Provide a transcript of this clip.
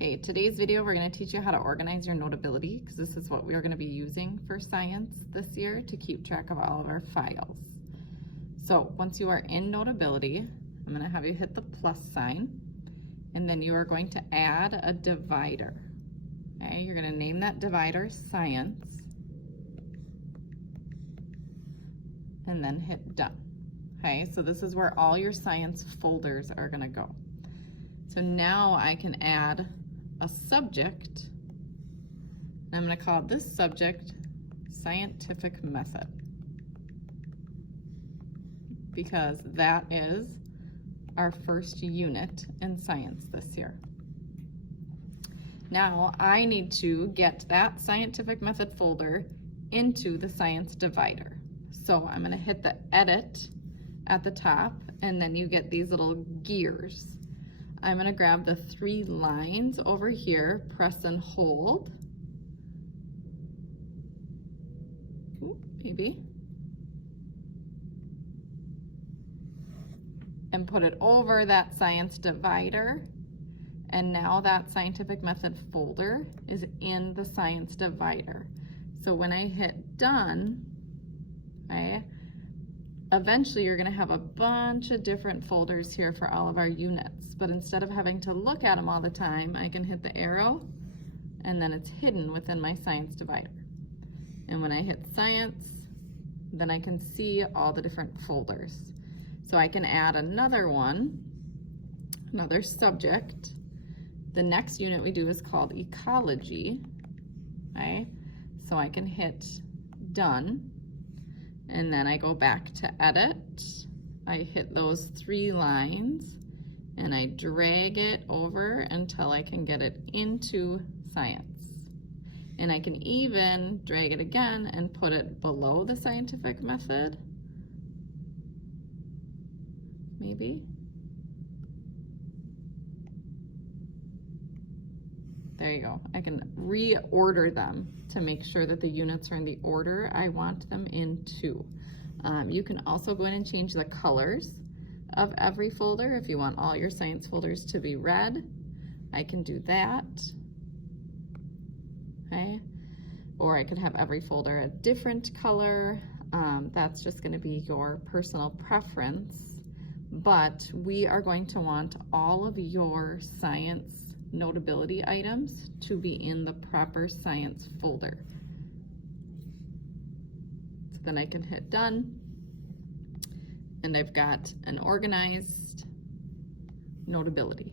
Okay, today's video we're going to teach you how to organize your Notability, because this is what we are going to be using for science this year to keep track of all of our files. So once you are in Notability, I'm going to have you hit the plus sign, and then you are going to add a divider. Okay, you're going to name that divider Science, and then hit done. Okay, so this is where all your science folders are going to go. So now I can add a subject, and I'm going to call this subject Scientific Method, because that is our first unit in science this year. Now I need to get that Scientific Method folder into the science divider. So I'm going to hit the edit at the top, and then you get these little gears. I'm going to grab the 3 lines over here, press and hold. Ooh, maybe. And put it over that science divider. And now that Scientific Method folder is in the science divider. So when I hit done, eventually you're going to have a bunch of different folders here for all of our units, but instead of having to look at them all the time, I can hit the arrow and then it's hidden within my science divider. And when I hit science, then I can see all the different folders. So I can add another one, another subject. The next unit we do is called ecology. Okay? So I can hit done. And then I go back to edit, I hit those 3 lines, and I drag it over until I can get it into science. And I can even drag it again and put it below the Scientific Method, maybe. There you go. I can reorder them to make sure that the units are in the order I want them into. You can also go in and change the colors of every folder. If you want all your science folders to be red, I can do that. Okay. Or I could have every folder a different color. That's just going to be your personal preference. But we are going to want all of your science Notability items to be in the proper science folder. So then I can hit done, and I've got an organized Notability.